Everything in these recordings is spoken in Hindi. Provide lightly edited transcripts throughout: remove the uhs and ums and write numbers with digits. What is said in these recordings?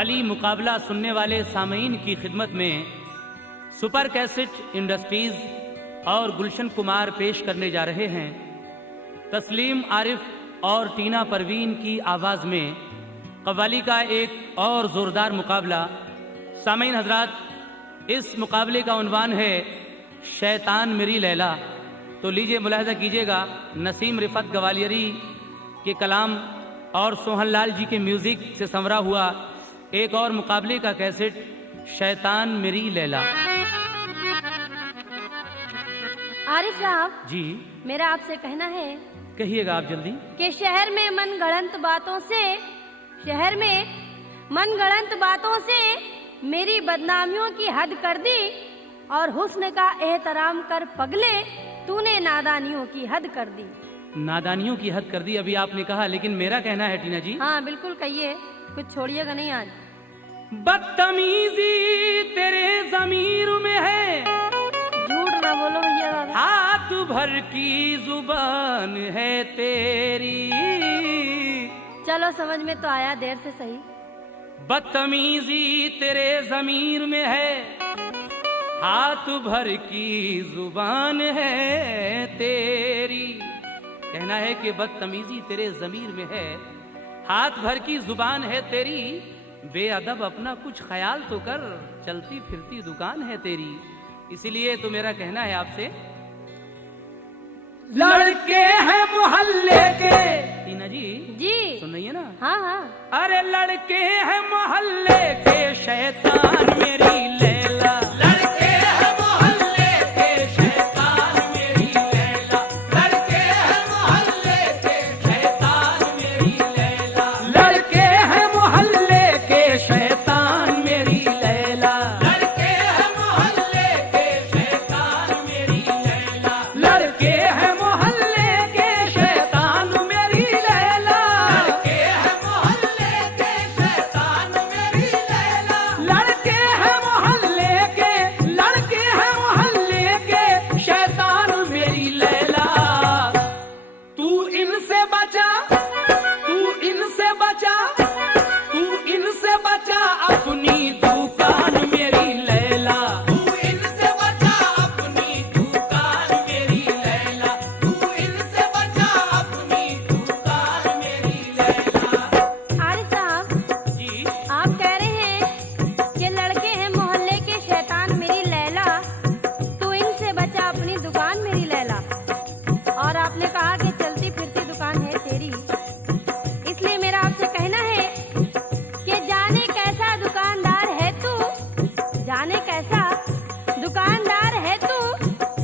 कव्वाली मुकाबला सुनने वाले सामीन की खिदमत में सुपर कैसेट इंडस्ट्रीज और गुलशन कुमार पेश करने जा रहे हैं तस्लीम आरिफ और टीना परवीन की आवाज़ में कव्वाली का एक और ज़ोरदार मुकाबला। सामीन हजरात, इस मुकाबले का उन्वान है शैतान मेरी लैला। तो लीजिए मुलाहिज़ा कीजिएगा, नसीम रिफत ग्वालियरी के कलाम और सोहनलाल जी के म्यूज़िक से संवरा हुआ एक और मुकाबले का कैसेट शैतान मेरी लैला। आरिफ साहब जी, मेरा आपसे कहना है, कहिएगा आप जल्दी। कि शहर में मनगढ़ंत बातों से मेरी बदनामियों की हद कर दी और हुस्न का एहतराम कर पगले तूने नादानियों की हद कर दी। नादानियों की हद कर दी अभी आपने कहा, लेकिन मेरा कहना है टीना जी। हाँ बिल्कुल कहिए, कुछ छोड़िएगा नहीं आज। बदतमीजी तेरे ज़मीर में है, झूठ ना बोलो भैया बाबा। हाथ भर की जुबान है तेरी। चलो समझ में तो आया, देर से सही। बदतमीजी तेरे ज़मीर में है, हाथ भर की जुबान है तेरी। कहना है कि बदतमीजी तेरे ज़मीर में है, हाथ भर की जुबान है तेरी। बेअदब अपना कुछ ख्याल तो कर, चलती फिरती दुकान है तेरी। इसीलिए तो मेरा कहना है आपसे, लड़के हैं मोहल्ले के। टीना जी जी सुन रही है ना? हाँ हाँ। अरे लड़के हैं मोहल्ले के शैतान मेरी लैला। लड़के हैं मोहल्ले के शैतान मेरी लैला। लड़के हैं मोहल्ले के शैतान मेरी लैला। लड़के हैं मोहल्ले के शैतान मेरी लैला। लड़के हैं मोहल्ले के शैतान मेरी लैला। लड़के हैं मोहल्ले के शैतान मेरी लैला। लड़के हैं मोहल्ले के शैतान मेरी लैला। लड़के हैं मोहल्ले के शैतान मेरी लैला। तू इनसे बचा, तू इनसे बचा, तू इनसे बचा अपनी दुकान मेरी लैला। तू इनसे बचा अपनी दुकान मेरी लैला। तू इनसे बचा अपनी दुकान मेरी लैला। आरिफ साहब, जी आप कह रहे हैं कि लड़के हैं मोहल्ले के शैतान मेरी लैला, तो इनसे बचा अपनी दुकान मेरी लैला। और आपने कहा कि चलती फिरती दुकान है तेरी। इसलिए मेरा आपसे कहना है कि जाने कैसा दुकानदार है तू, जाने कैसा दुकानदार है तू,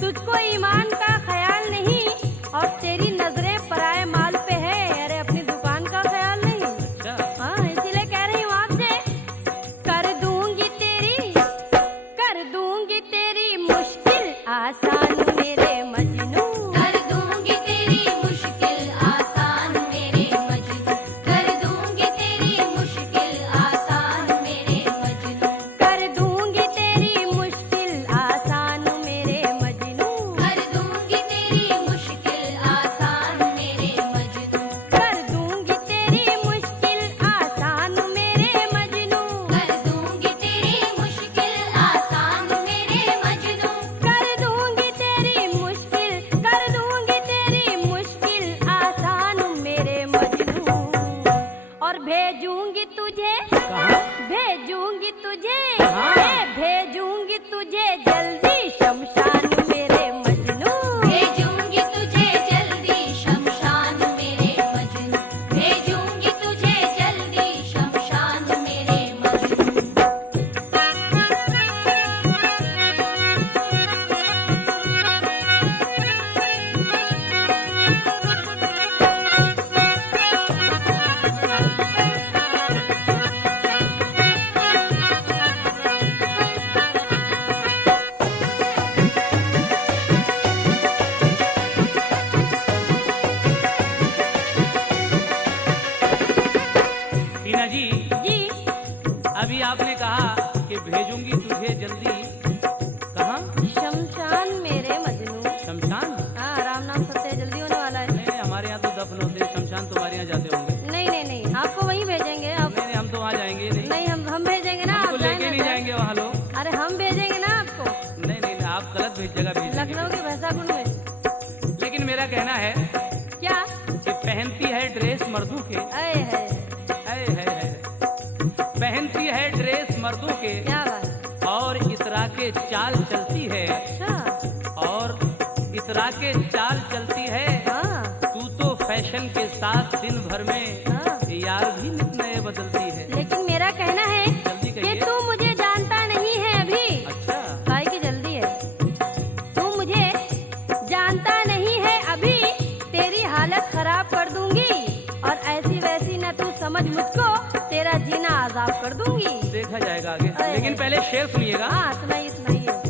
तुझको ईमान का ख्याल नहीं और तेरी नजरें पराए माल पे है। अरे अपनी दुकान का ख्याल नहीं। अच्छा, हाँ इसीलिए कह रही हूँ आपसे, कर दूंगी तेरी मुश्किल आसान मेरे मजनू। कर दूंगी तेरी मुश्किल आसान मेरे मजनू। कर दूंगी तेरी मुश्किल आसान मेरे मजनू। कर दूंगी तेरी मुश्किल आसान मेरे मजनू। कर दूंगी तेरी मुश्किल आसान मेरे मजनू। कर दूंगी तेरी मुश्किल आसान मेरे मजनू। कर दूंगी तेरी मुश्किल आसान मेरे मजनू। कर दूंगी तेरी मुश्किल आसान मेरे मजनू। और भेजूंगी तुझे, कहाँ? भेजूंगी तुझे, कहाँ? भेजूंगी तुझे जल्दी शमशान मेरे मजनू। भेजूंगी तुझे जल्दी शमशान मेरे मजनू। भेजूंगी तुझे जल्दी शमशान मेरे मजनू। टीना जी जी अभी आपने कहा कि भेजूंगी तुझे जल्दी, कहाँ? शमशान मेरे मजनू। शमशान? हाँ राम नाम सत्य जल्दी होने वाला है। नहीं, हमारे यहाँ तो दफन होते हैं, शमशान तुम्हारे यहाँ जाते होंगे। नहीं नहीं नहीं, आपको वहीं भेजेंगे आप। नहीं, हम तो वहाँ जाएंगे नहीं। नहीं, हम भेजेंगे ना, हमको आप लेके जाएंगे नहीं तो। जाएंगे वहाँ लोग। अरे हम भेजेंगे ना आपको, नहीं नहीं नहीं, आप गलत जगह भेजेंगे। लखनऊ के भैंसाकुंड में। लेकिन मेरा कहना है क्या? कि पहनती है ड्रेस मर्दों के, अरे है, पहनती है ड्रेस मर्दों के, क्या बात। और इतरा के चाल चलती है, अच्छा। और इतरा के चाल चलती है। हाँ तू तो फैशन के साथ दिन भर में हाँ। यार भी नित नए बदलती है। लेकिन मेरा कहना है जल्दी कि कहिए। तू मुझे जानता नहीं है अभी। अच्छा, भाई की जल्दी है। तू मुझे जानता नहीं है अभी, तेरी हालत खराब कर दूंगी, और ऐसी वैसी न तू समझ मुझको, तेरा जीना आजाब कर दूंगी। देखा जाएगा आगे। अरे। लेकिन पहले शेर सुनिएगा। हाँ सुनाइए सुनाइए।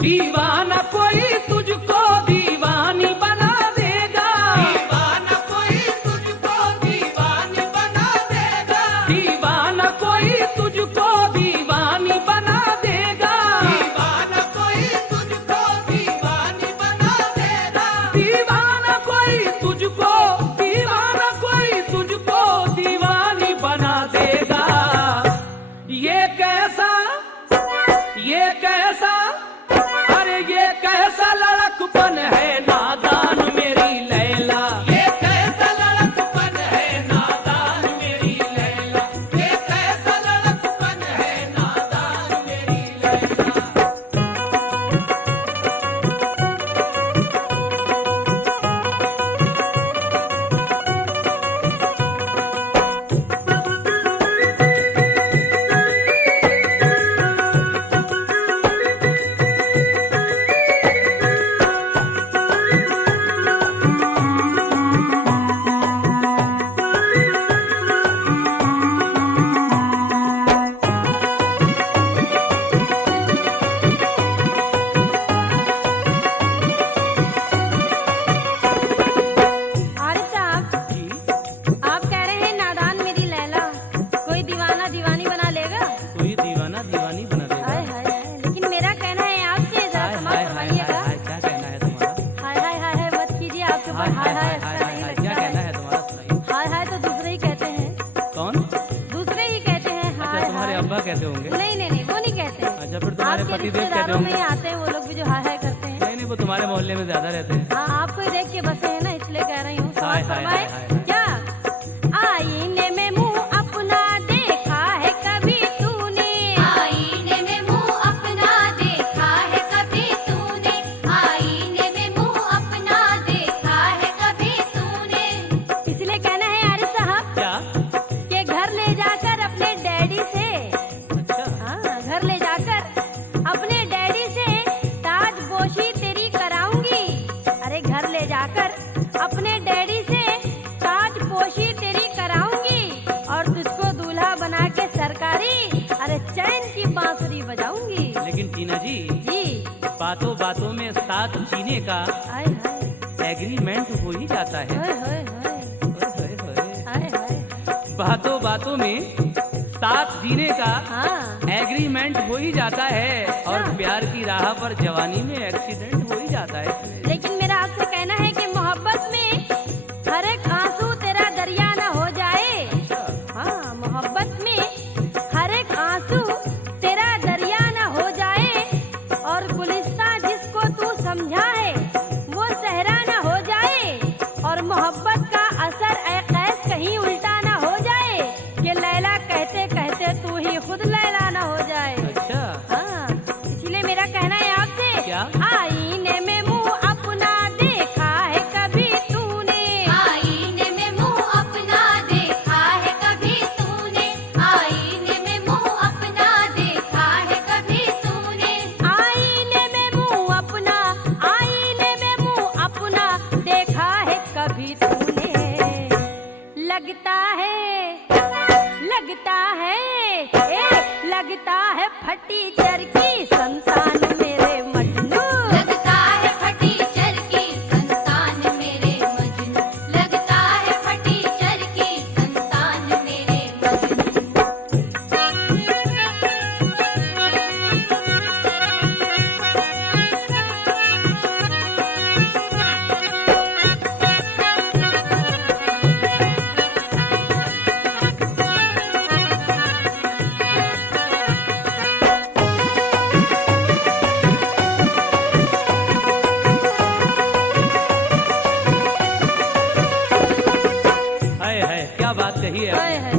दीवाना कोई तुझको दीवानी बना देगा, दीवाना कोई तुझको दीवानी बना देगा, दीवाना कोई तुझको दीवानी बना देगा, दीवाना कोई तुझको दीवानी बना देगा, दीवाना कोई तुझको, दीवाना कोई तुझको दीवानी बना देगा। ये कैसा, ये कैसा, अरे ये कैसा लड़कपन है नादान मेरी लैला, ये कैसा लड़कपन है नादान मेरी लैला, ये कैसा लड़कपन है नादान मेरी लैला। आरिफ साहब, जी, आप कह रहे हैं नादान मेरी लैला, कोई दीवाना दीवानी बना लेगा। तो ये दीवाना दीवानी बना देगा। हाय हाय हाय, लेकिन मेरा कहना है आपसे, जरा हाय समाज हाय हाय हाय फरमाइएगा। हाय, क्या कहना है तुम्हारा? हाय हाय हाय हाय मत कीजिए, आपके हाय ऊपर हाय हाय हाय हाय अच्छा हाय नहीं हाय, क्या लगता कहना है। है तुम्हारा? सुनाइए। हाय हाय तो दूसरे ही कहते हैं, कौन? दूसरे ही कहते हैं अच्छा, हाय तुम्हारे हाय। अब्बा कहते होंगे। नहीं नहीं नहीं, वो नहीं कहते। अच्छा, फिर तुम्हारे आपके पतिदेव कहते रिश्तेदारों में ही होंगे। आते हैं वो लोग भी जो हाय हाय करते हैं। नहीं नहीं, वो तुम्हारे मोहल्ले में ज्यादा रहते हैं। हाँ, आपको ही देख के बसे हैं ना, इसलिए कह रही हूँ। हाय समाज हाय फरमाए। हाय हाय। क्या आईने में मुंह अपना देखा है कभी तूने? आईने में मुंह अपना देखा है कभी तूने, आईने में मुंह अपना देखा है कभी तूने। इसलिए कहना है आरिफ साहब क्या? कि घर ले जाकर अपने डैडी से, अच्छा, हाँ घर ले जाकर अपने डैडी से ताजपोशी तेरी कराऊंगी। अरे घर ले जाकर अपने डैडी से ताजपोशी तेरी कराऊंगी, और तुझको दूल्हा बना के सरकारी, अरे चैन की बांसुरी बजाऊंगी। लेकिन टीना जी, जी। बातों बातों में साथ जीने का हाय हाय एग्रीमेंट हो ही जाता है। हाय हाय हाय ओए होए होए। हाय हाय। बातों बातों में साथ जीने का हाँ एग्रीमेंट हो ही जाता है, और अच्छा। प्यार की राह पर जवानी में एक्सीडेंट हो ही जाता है। लेकिन मेरा आपसे कहना है कि मोहब्बत में हर एक आंसू तेरा दरिया न हो जाए। हाँ, मोहब्बत में हर एक आंसू तेरा दरिया न हो जाए, और गुलिस्तां जिसको तू समझा है वो सहरा न हो जाए, और मोहब्बत का असर ए कैस कहीं उल्टा न हो जाए, कि लैला कहते कहते तू ही खुद लैला न हो जाए। अच्छा, हाँ, इसलिए मेरा कहना है आपसे, क्या? आईने में मुंह अपना देखा है कभी तूने? आईने में मुंह अपना देखा है कभी तूने, आईने में मुंह अपना देखा है कभी तूने। आईने में मुंह अपना, आईने में मुंह अपना देखा है कभी तूने? लगता है, लगता है, लगता है फटी चरखी संतान मेरे मजनू। लगता है फटी चरखी संतान मेरे मजनू, लगता है फटी चरखी संतान मेरे मजनू। है क्या बात कही है। हाय हाय।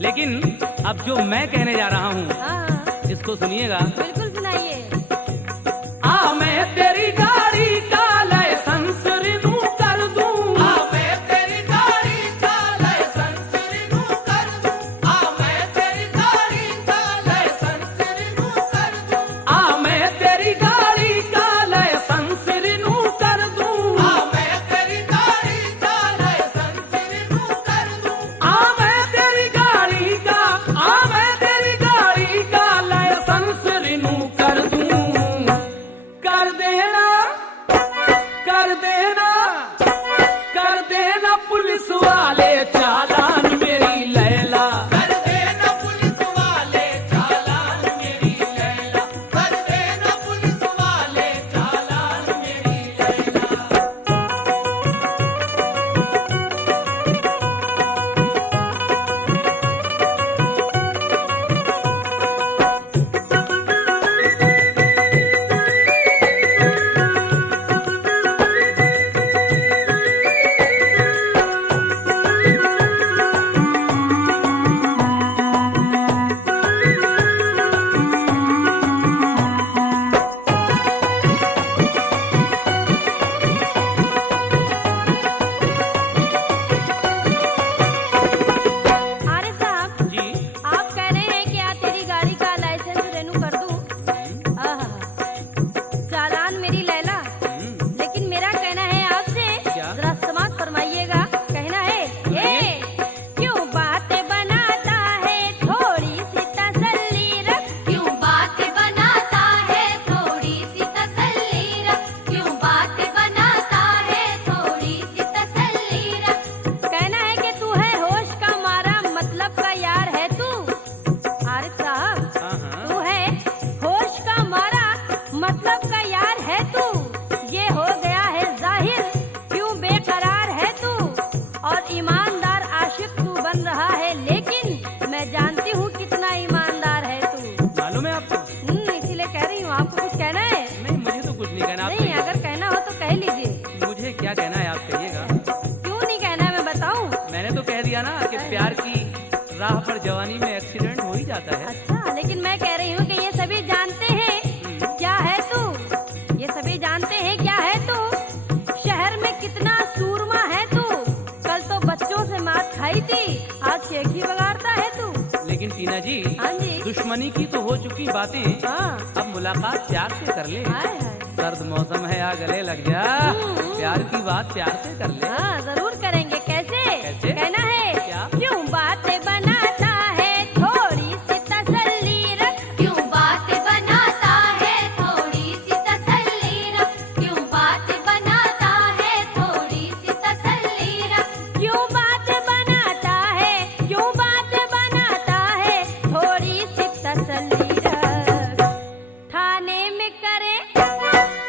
लेकिन अब जो मैं कहने जा रहा हूँ हाँ, इसको सुनिएगा। बिल्कुल सुनाइए। आ मैं तेरी गाड़ी का लाइसेंस रिन्यू कर दूं, आ मैं तेरी गाड़ी का लाइसेंस रिन्यू कर दूं, आ मैं तेरी गाड़ी का लाइसेंस रिन्यू कर दूं, आ मैं तेरी गाड़ी का लाइसेंस रिन्यू कर दूं, आ मैं तेरी गाड़ी का लाइसेंस रिन्यू कर दूं, आ मैं तेरी गाड़ी का, आ मैं तेरी गाड़ी का लाइसेंस रिन्यू कर दूं। कर देना, कर देना, कर देना पुलिस वाले चालान मेरी लैला, कर देना पुलिस वाले चालान मेरी लैला, कर देना पुलिस वाले चालान मेरी लैला। आरिफ साहब, जी आप कह रहे हैं कि आज तेरी गाड़ी का लाइसेंस रेन्यू कर दूं। आहा, चालान मेरी लैला। लेकिन मेरा कहना है आपसे, क्या? जरा समाज फरमाइएगा। कहना है, ए क्यों बातें बनाता है, थोड़ी सी तसल्ली रख। क्यों बातें बनाता है, थोड़ी सी तसल्ली रख, क्यों बातें बनाता है, थोड़ी सी तसल्ली रख। कहना है कि तू है होश का मारा, मतलब का यार है तू। आरिफ साहब, हाँ हाँ तू है होश का मारा, मतलब का यार है तू। ये हो गया है जाहिर, क्यों बेकरार है तू। और ईमानदार आशिक तू बन रहा है, लेकिन मैं जानती हूँ कितना ईमानदार है तू। मालूम है आपको। इसीलिए कह रही हूँ, आपको कुछ कहना है? नहीं मुझे तो कुछ नहीं कहना, आप नहीं, कहिए। अगर कहना हो तो कह लीजिए। मुझे क्या कहना है आप कहिएगा। क्यों नहीं कहना है, मैं बताऊँ? मैंने तो कह दिया ना कि प्यार की राह पर जवानी में एक्सीडेंट हो ही जाता है। अच्छा, लेकिन मैं कह रही हूँ कि ये सभी जानते हैं क्या है तू। ये सभी जानते हैं क्या है तू। शहर में कितना सूरमा है तू। कल तो बच्चों से मार खाई थी, आज शेख ही बगाड़ता है तू। लेकिन टीना जी, हाँ जी। दुश्मनी की तो हो चुकी बातें, हाँ, अब मुलाकात प्यार से कर ले। हाय हाय। सर्द मौसम है आ गले लग जा, प्यार की बात प्यार से कर ले। हाँ, जरूर करेंगे। कैसे? कैसे? कहना है, क्या? क्यों बातें बनाता है, थोड़ी सी तसल्ली रख। क्यों बातें बनाता है, थोड़ी सी तसल्ली रख, क्यों बातें बनाता है, थोड़ी सी तसल्ली रख। क्यों बातें बनाता है, क्यों बातें बनाता है, थोड़ी सी तसल्ली रख। थाने में करे,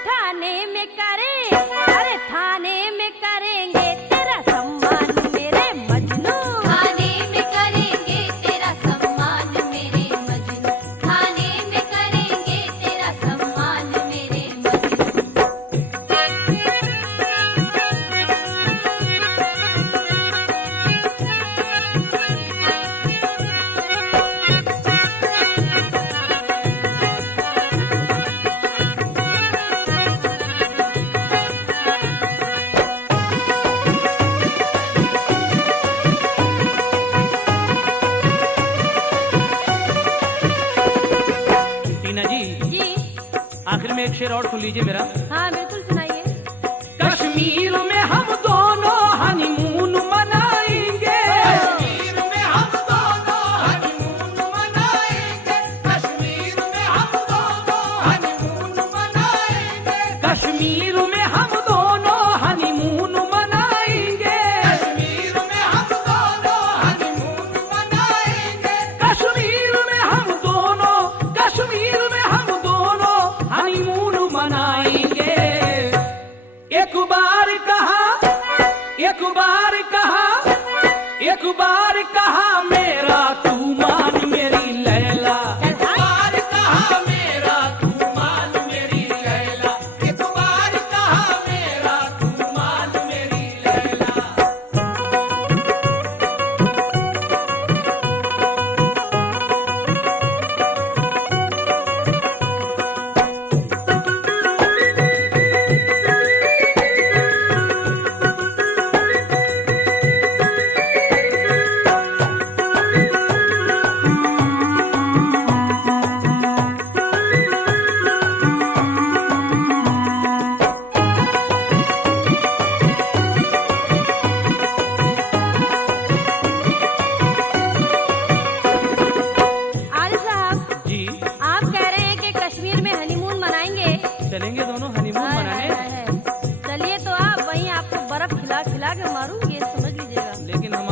थाने में करे, अरे थाने में करेंगे तेरा सम्मान मेरे मजनू। थाने में करेंगे तेरा सम्मान मेरे मजनू, थाने में करेंगे तेरा सम्मान मेरे मजनू। टीना जी, जी आखिर में एक शेर और सुन लीजिए मेरा। हाँ, बिल्कुल सुनाइए। कश्मीर में हम दोनों हनीमून मनाएंगे, कश्मीर में हम दोनों हनीमून मनाएंगे, कश्मीर में हम दोनों हनीमून मनाएंगे, कश्मीर में हम दोनों हनीमून मनाएंगे, कश्मीर में हम दोनों हनीमून मनाएंगे, कश्मीर में हम दोनों, कश्मीर में हम दोनों हनीमून मनाएंगे। एक बार कहा, एक बार कहा, एक बार कहा मेरा तू मान मेरी लैला, एक बार कहा मेरा तू मान मेरी लैला, एक बार कहा मेरा तू मान मेरी लैला।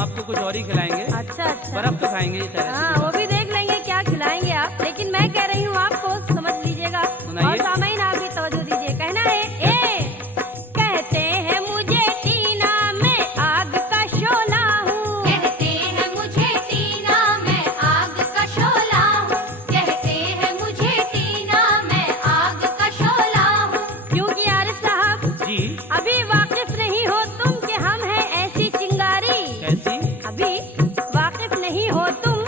आपको कुछ और ही खिलाएंगे। अच्छा अच्छा। बर्फ तो खाएंगे ही शायद। हाँ, वो भी देख लेंगे क्या खिलाएंगे आप, लेकिन मैं कह रही हूँ आपको समझ लीजिएगा। सुनाइए। और सामाइन आप भी तवज्जो दीजिए। कहना है कहते हैं मुझे टीना में आग का शोला हूँ। कहते हैं मुझे टीना मैं आग का शोला हूँ। कहते हैं मुझे टीना मैं आग का शोला हूँ। क्योंकि आरिफ साहब जी अभी वाकिफ नहीं हो तुम कि हम हैं ऐसी चिंगारी। कैसी? अभी वाकिफ नहीं हो तुम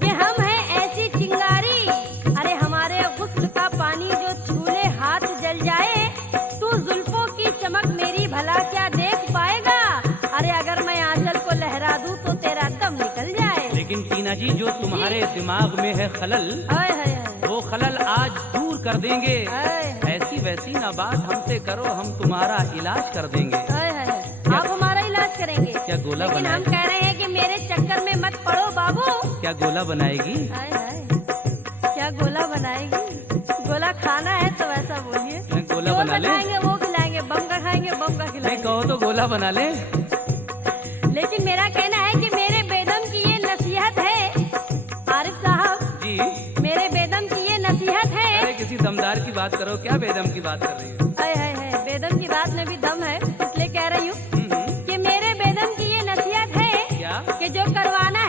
कि हम हैं ऐसी चिंगारी। अरे हमारे गुस्ल का पानी जो छूले हाथ जल जाए, तू जुल्फों की चमक मेरी भला क्या देख पाएगा। अरे अगर मैं आंचल को लहरा दूं तो तेरा दम निकल जाए। लेकिन टीना जी, जो तुम्हारे दिमाग में है खलल, हाय हाय हाय वो खलल आज दूर कर देंगे। हाय ऐसी वैसी ना बात हमसे करो, हम तुम्हारा इलाज कर देंगे। हाय हाय हाय। आप हमारा इलाज करेंगे। क्या गोला लेकिन हम बनाएगी? कह रहे हैं कि मेरे चक्कर में मत पड़ो बाबू। क्या गोला बनाएगी? हाय हाय, क्या गोला बनाएगी? गोला खाना है तो वैसा बोलिए। मैं गोला जो बना ले? खाएंगे वो खिलाएंगे, बम का खाएंगे बम का नहीं खिलाएंगे। कहो तो गोला बना ले। लेकिन मेरा कहना है कि मेरे बेदम की ये नसीहत है आरिफ साहब, जी मेरे बेदम की ये नसीहत है। अरे किसी दमदार की बात करो, क्या बेदम की बात कर रही है? हाय हाय हाय, बेदम की बात में भी दम है, इसलिए कह रही हूँ हम्म, कि मेरे बेदम की ये नसीहत है क्या? कि जो करवाना